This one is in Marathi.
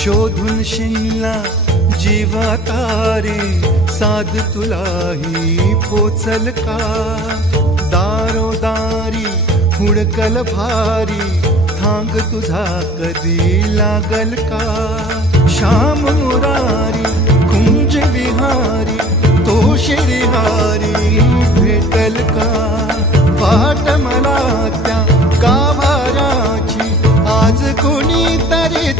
शोधून शिनला जीवा तारे, साध तुलाही पोचल का? दारोदारी हुडकल भारी, थांग तुझा कधी लागल का? श्याम मुरारी कुंज विहारी, तो श्रीहारी भेटल का? वाट मला त्या गाभाराची, आज कोणी तरी